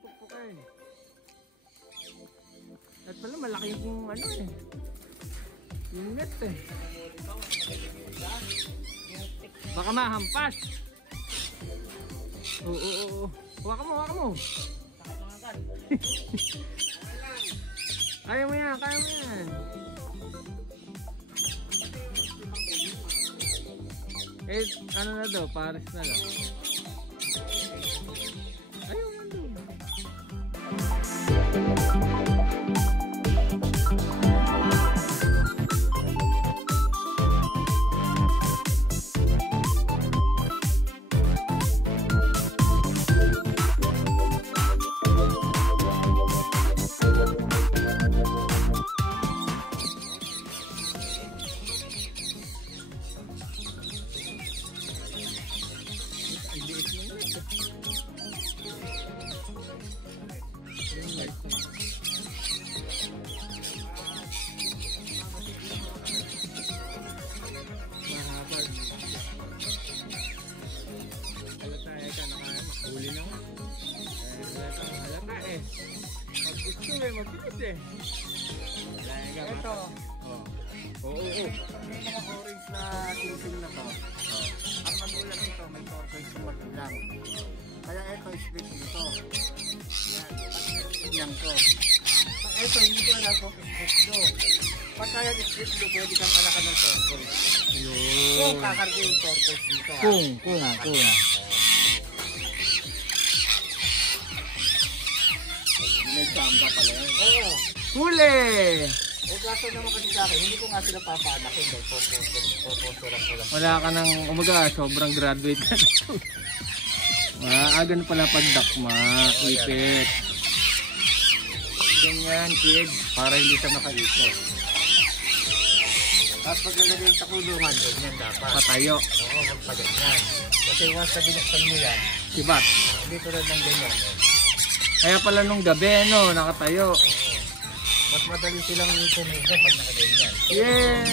pukpukin. At pala malaki yung ano eh. Yung net eh. Baka mahampas. Oo. Huwag mo. Kaya mo yan. Eh, ano na daw? Paris na daw. Ayaw mo doon. Huli na nga. Halata eh. Pag gusto eh, mabilis eh. Ito. Oo. May mga orange na tusing na to. Ang magulang nito, may tortoise sa magulang. Kaya ito, split nito. Yan to. Ito, hindi ko alam kung split to. Pag kaya split to, pwede kang alakan ng tortoise. Kung kakarga yung tortoise dito. Kung. May samba pala yan. Oo. Huli! Eh, kaso naman kasi sa akin, hindi ko nga sila papanakin dahil poposto lang. Wala ka nang umaga, sobrang graduate ka na. Agan pala pagdakma, ipit. Ganyan, kid, para hindi ka makaikot. At pag nalagay sa kulungan, ganyan dapat. Patayo. Oo, magpaganyan. Kasi once na binaksan nyo yan, Sibat. hindi tulad ng ganyan. Kaya pala nung gabi, no, nakatayo. Mas madali silang tumuga pag nakaganyan. Yay!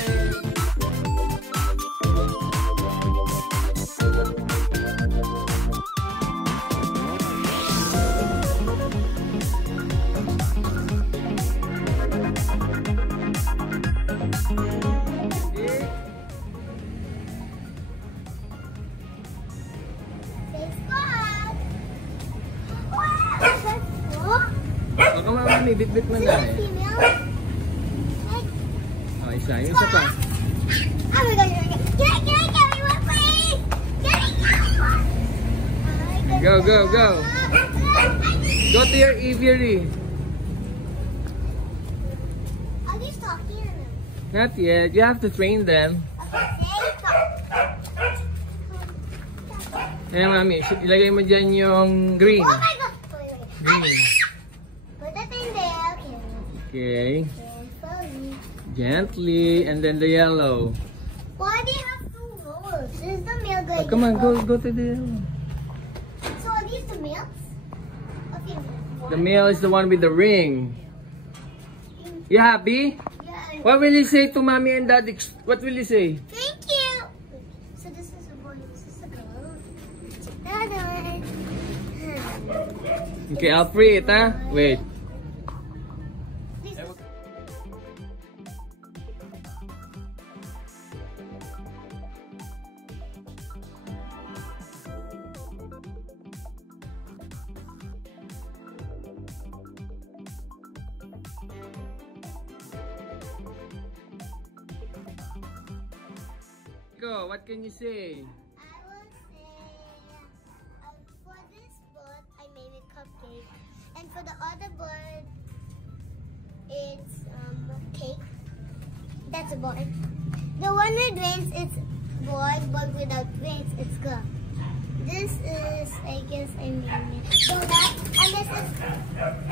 Baka mami, bit-bit mo na eh. Oh, isa. Yung isa pa. Oh my god, can I get me one, please? Go. Go to your aviary. Are they talking? Not yet. You have to train them. Okay, Mami, ilagay mo dyan yung green. oh my god! Green. Put that in there. Okay. Carefully. Gently. And then the yellow. Why do you have two rolls? Is the milk good? Oh, come on, go to the yellow. So are these the milks? Okay. The male is the one with the ring. You happy? Yeah. What will you say to mommy and daddy? What will you say? Thank you. So this is a boy. This is a girl. Check that out. Okay, I'll free it, huh? Wait. Go, what can you say? I will say, for this bird, I made a cupcake. And for the other bird, it's cake. That's a boy. The one with wings, it's boy, but without wings, it's girl. This is, I guess, I made it. Donut, and this is,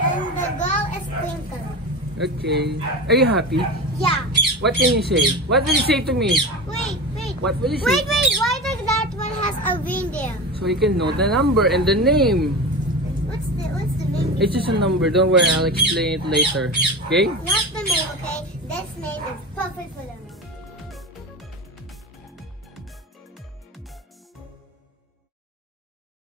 and the girl is Twinkle. Okay. Are you happy? Yeah. What can you say? What will you say to me? Wait. What will you say? Wait, why does that one has a reindeer? So you can know the number and the name. What's the name? It's just a number. Don't worry, I'll explain it later. Okay? Not the name, okay? This name is perfect for the name.